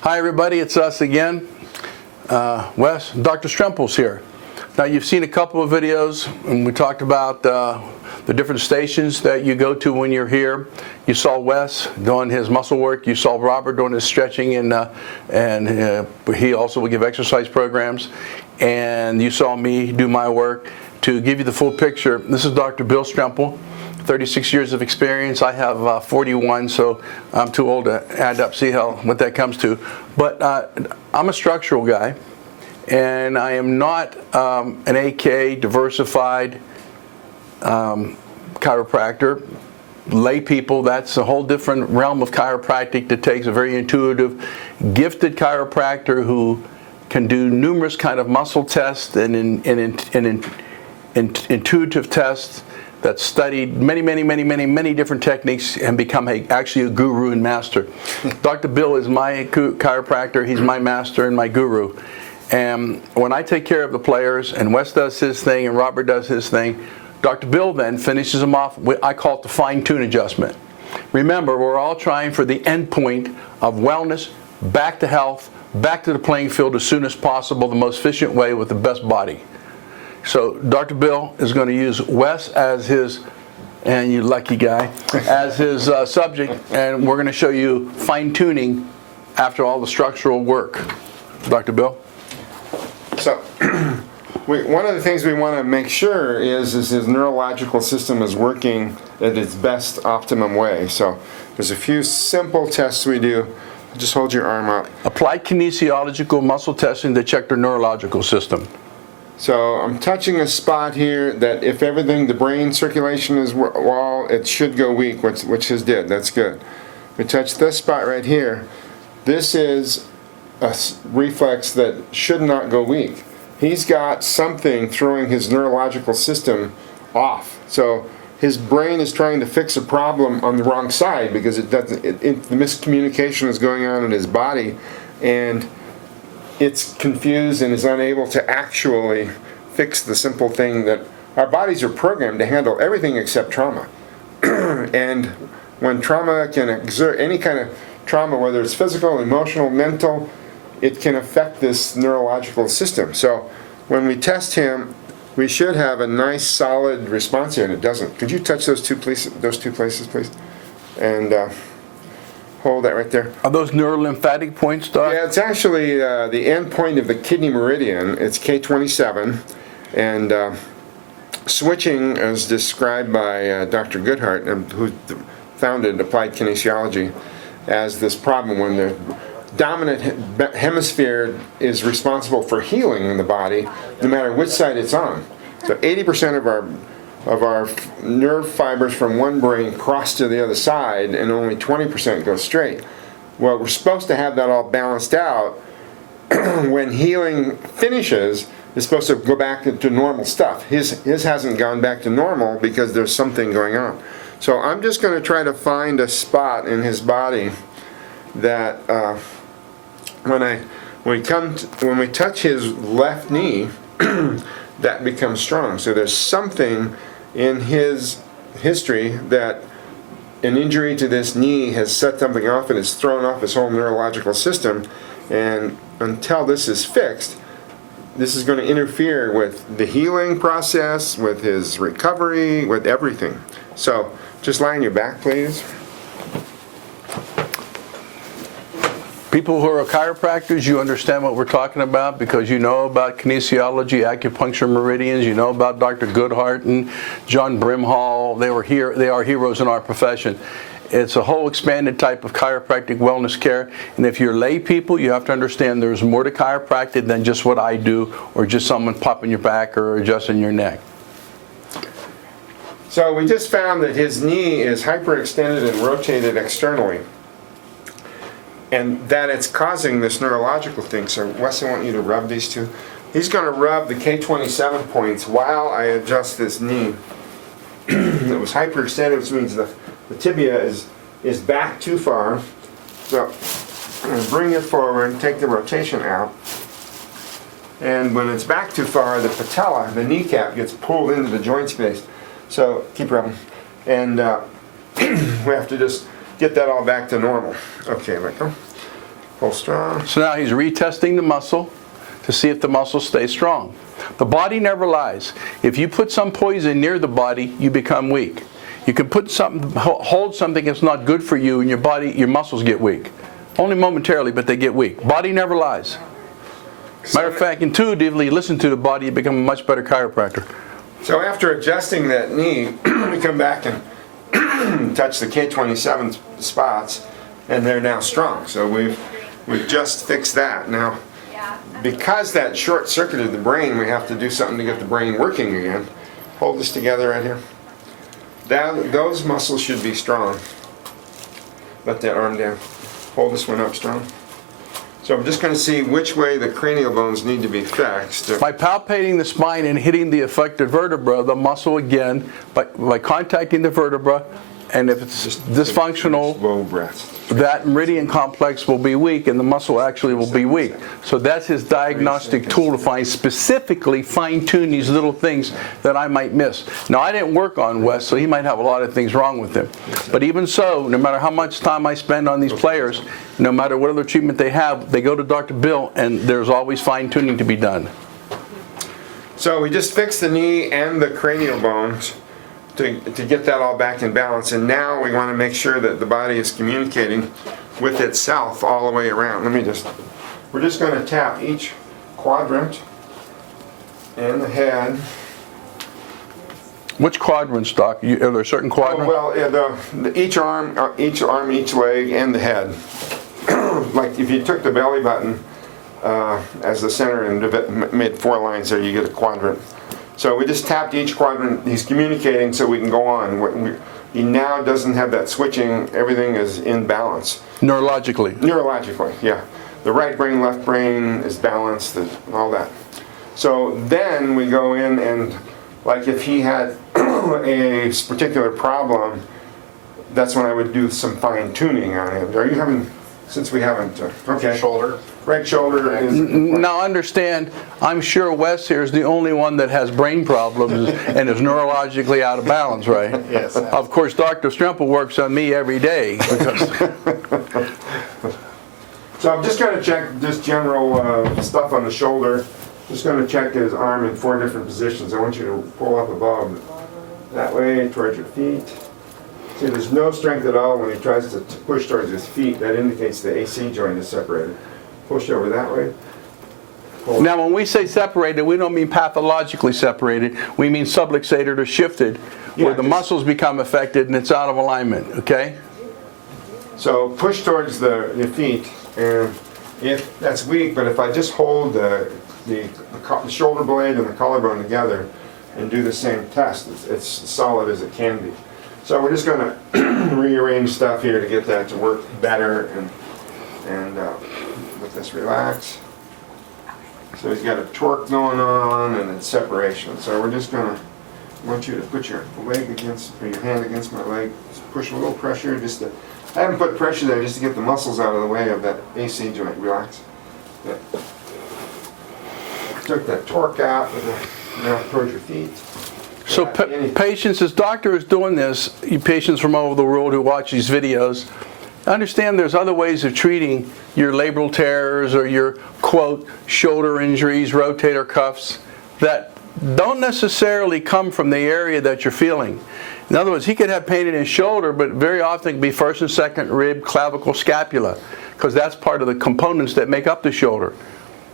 Hi everybody, it's us again. Wes, Dr. Strempel's here. Now you've seen a couple of videos and we talked about the different stations that you go to when you're here. You saw Wes doing his muscle work, you saw Robert doing his stretching, and he also will give exercise programs, and you saw me do my work. To give you the full picture, this is Dr. Bill Strempel. 36 years of experience. I have 41, so I'm too old to add up, see what that comes to. But I'm a structural guy, and I am not an AK diversified chiropractor. Lay people, that's a whole different realm of chiropractic that takes a very intuitive, gifted chiropractor who can do numerous kind of muscle tests and intuitive tests, that studied many different techniques and become actually a guru and master. Dr. Bill is my chiropractor, he's my master and my guru. And when I take care of the players, and Wes does his thing and Robert does his thing, Dr. Bill then finishes them off with, I call it the fine-tune adjustment. Remember, we're all trying for the end point of wellness, back to health, back to the playing field as soon as possible, the most efficient way with the best body. So Dr. Bill is going to use Wes as his, and you lucky guy, as his subject, and we're going to show you fine-tuning after all the structural work. Dr. Bill? So, one of the things we want to make sure is his neurological system is working at its best optimum way. So there's a few simple tests we do. Just hold your arm up. Applied kinesiological muscle testing to check their neurological system. So I'm touching a spot here that if everything, the brain circulation is well, it should go weak, which his did. That's good. We touch this spot right here. This is a reflex that should not go weak. He's got something throwing his neurological system off. So his brain is trying to fix a problem on the wrong side because it doesn't. The miscommunication is going on in his body, and it's confused and is unable to actually fix the simple thing that our bodies are programmed to handle everything except trauma. And when trauma can exert, any kind of trauma, whether it's physical, emotional, mental, it can affect this neurological system. So when we test him, we should have a nice solid response here, and it doesn't. Could you touch those two places, please? And hold that right there. Are those neurolymphatic points, Doc? Yeah, it's actually the end point of the kidney meridian. It's K27, and switching, as described by Dr. Goodhart, who founded Applied Kinesiology, as this problem when the dominant hemisphere is responsible for healing in the body, no matter which side it's on. So 80% of our nerve fibers from one brain cross to the other side, and only 20% go straight. Well, we're supposed to have that all balanced out. When healing finishes, it's supposed to go back to normal stuff. His hasn't gone back to normal because there's something going on. So I'm just going to try to find a spot in his body that when we touch his left knee, that becomes strong. So there's something in his history that an injury to this knee has set something off and has thrown off his whole neurological system. And until this is fixed, this is going to interfere with the healing process, with his recovery, with everything. So just lie on your back, please. People who are chiropractors, you understand what we're talking about because you know about kinesiology, acupuncture meridians, you know about Dr. Goodhart and John Brimhall. They are heroes in our profession. It's a whole expanded type of chiropractic wellness care, and if you're lay people, you have to understand there's more to chiropractic than just what I do or just someone popping your back or adjusting your neck. So we just found that his knee is hyperextended and rotated externally, and that it's causing this neurological thing. So Wes, I want you to rub these two. He's going to rub the K27 points while I adjust this knee. It was hyperextended, which means the tibia is back too far. So I'm going to bring it forward, take the rotation out. And when it's back too far, the patella, the kneecap, gets pulled into the joint space. So keep rubbing. And we have to just get that all back to normal. Okay, let go. Pull strong. So now he's retesting the muscle to see if the muscle stays strong. The body never lies. If you put some poison near the body, you become weak. You can put something, hold something that's not good for you, and your body, your muscles get weak. Only momentarily, but they get weak. Body never lies. Matter of fact, intuitively listen to the body, you become a much better chiropractor. So after adjusting that knee, we come back and touch the K27 spots, and they're now strong. So we've just fixed that. Now, because that short-circuited the brain, we have to do something to get the brain working again. Hold this together right here. Those muscles should be strong. Let that arm down. Hold this one up strong. So I'm just going to see which way the cranial bones need to be fixed. By palpating the spine and hitting the affected vertebra, the muscle again, by contacting the vertebra, and if it's dysfunctional, Slow breaths. that meridian complex will be weak and the muscle actually will be weak. So that's his diagnostic tool to find specifically fine-tune these little things that I might miss. Now I didn't work on Wes, so he might have a lot of things wrong with him. But even so, no matter how much time I spend on these players, no matter what other treatment they have, they go to Dr. Bill and there's always fine-tuning to be done. So we just fixed the knee and the cranial bones to get that all back in balance, and now we want to make sure that the body is communicating with itself all the way around. We're just going to tap each quadrant and the head. Which quadrants, Doc? Are there certain quadrants? Well, yeah, each arm, each leg, and the head. Like if you took the belly button as the center and made 4 lines there, you get a quadrant. So we just tapped each quadrant. He's communicating so we can go on. He now doesn't have that switching. Everything is in balance. Neurologically. Neurologically, yeah. The right brain, left brain is balanced and all that. So then we go in and, like if he had a particular problem, that's when I would do some fine tuning on him. Are you having, since we haven't, okay. Shoulder. Right shoulder is... Now understand, I'm sure Wes here is the only one that has brain problems and is neurologically out of balance, right? Yes. Of course, Dr. Stremple works on me every day. So I'm just going to check just general stuff on the shoulder. Just going to check his arm in 4 different positions. I want you to pull up above that way towards your feet. See, there's no strength at all when he tries to push towards his feet. That indicates the AC joint is separated. Push over that way. Pull. Now, when we say separated, we don't mean pathologically separated. We mean subluxated or shifted, where the muscles become affected and it's out of alignment, okay? So push towards the feet, and if that's weak, but if I just hold the shoulder blade and the collarbone together and do the same test, it's solid as it can be. So we're just going to rearrange stuff here to get that to work better, and let this relax. So he's got a torque going on and it's separation. So we're just going to, I want you to put your leg against, or your hand against my leg, just push a little pressure, I haven't put pressure there just to get the muscles out of the way of that AC joint. Relax. Good. Took that torque out, now towards your feet. So patients, as doctor is doing this, you patients from all over the world who watch these videos, understand there's other ways of treating your labral tears or your, quote, shoulder injuries, rotator cuffs, that don't necessarily come from the area that you're feeling. In other words, he could have pain in his shoulder, but very often it can be first and second rib, clavicle, scapula, because that's part of the components that make up the shoulder.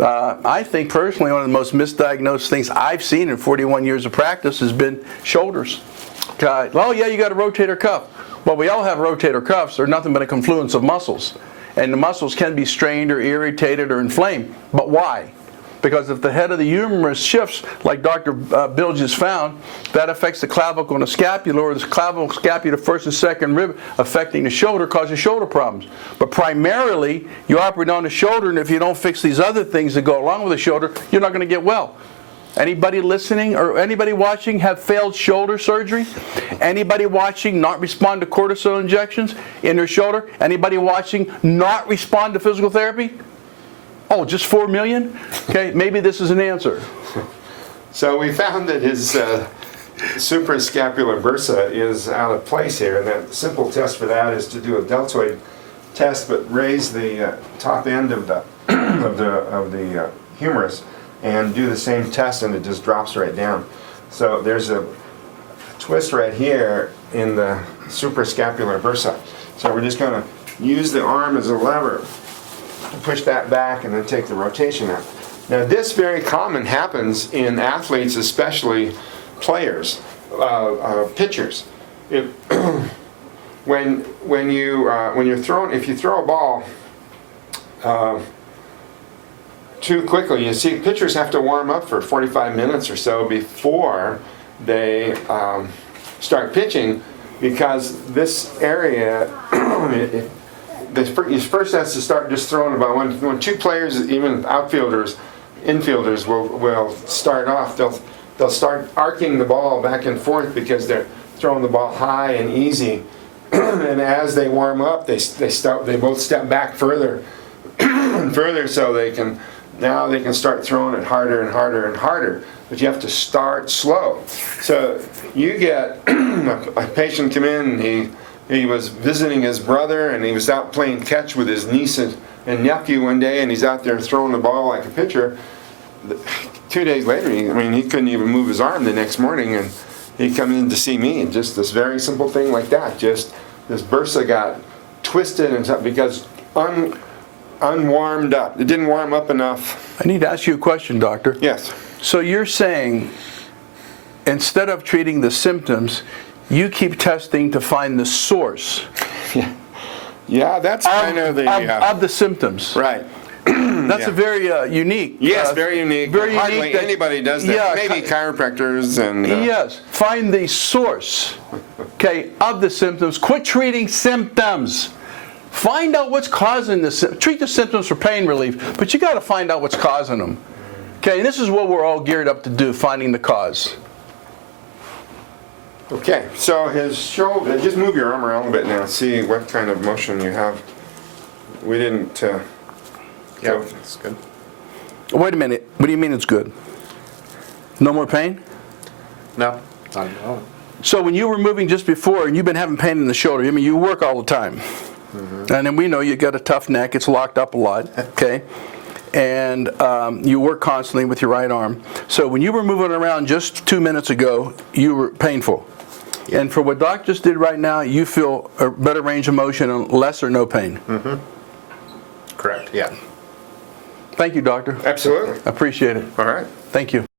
I think personally one of the most misdiagnosed things I've seen in 41 years of practice has been shoulders. Oh yeah, you got a rotator cuff. Well, we all have rotator cuffs. They're nothing but a confluence of muscles. And the muscles can be strained or irritated or inflamed. But why? Because if the head of the humerus shifts, like Dr. Bill just found, that affects the clavicle and the scapula, or the clavicle, scapula, first and second rib, affecting the shoulder, causing shoulder problems. But primarily, you operate on the shoulder, and if you don't fix these other things that go along with the shoulder, you're not going to get well. Anybody listening or anybody watching have failed shoulder surgery? Anybody watching not respond to cortisone injections in their shoulder? Anybody watching not respond to physical therapy? Oh, just 4 million? Okay, maybe this is an answer. So we found that his suprascapular bursa is out of place here, and the simple test for that is to do a deltoid test, but raise the top end of the of the humerus and do the same test, and it just drops right down. So there's a twist right here in the suprascapular bursa. So we're just going to use the arm as a lever to push that back and then take the rotation out. Now this very common happens in athletes, especially players, pitchers. When you're throwing, if you throw a ball too quickly, you see pitchers have to warm up for 45 minutes or so before they start pitching, because this area, you first has to start just throwing about when two players, even outfielders, infielders will start off, they'll start arcing the ball back and forth because they're throwing the ball high and easy. And as they warm up, they both step back further and further, so they can start throwing it harder and harder and harder. But you have to start slow. So you get a patient come in, he was visiting his brother, and he was out playing catch with his niece and nephew one day, and he's out there throwing the ball like a pitcher. 2 days later, he couldn't even move his arm the next morning, and he come in to see me, and just this very simple thing like that, just this bursa got twisted and stuff because unwarmed up. It didn't warm up enough. I need to ask you a question, doctor. Yes. So you're saying, instead of treating the symptoms, you keep testing to find the source. Yeah, that's kind of the symptoms. Right. That's a very unique. Yes, very unique. Very Hardly unique that, anybody does that. Yeah, maybe chiropractors and. Yes, find the source, okay, of the symptoms. Quit treating symptoms. Find out what's causing the treat the symptoms for pain relief, but you got to find out what's causing them. Okay, and this is what we're all geared up to do: finding the cause. Okay, so his shoulder. Just move your arm around a bit now. See what kind of motion you have. We didn't. Yeah, that's good. Wait a minute. What do you mean it's good? No more pain? No, not at all. So when you were moving just before, and you've been having pain in the shoulder, I mean, you work all the time. Mm-hmm. And then we know you got a tough neck. It's locked up a lot, okay? And you work constantly with your right arm. So when you were moving around just 2 minutes ago, you were painful. Yeah. And for what Doc just did right now, you feel a better range of motion and less or no pain. Mm-hmm. Correct, yeah. Thank you, doctor. Absolutely. Appreciate it. All right. Thank you.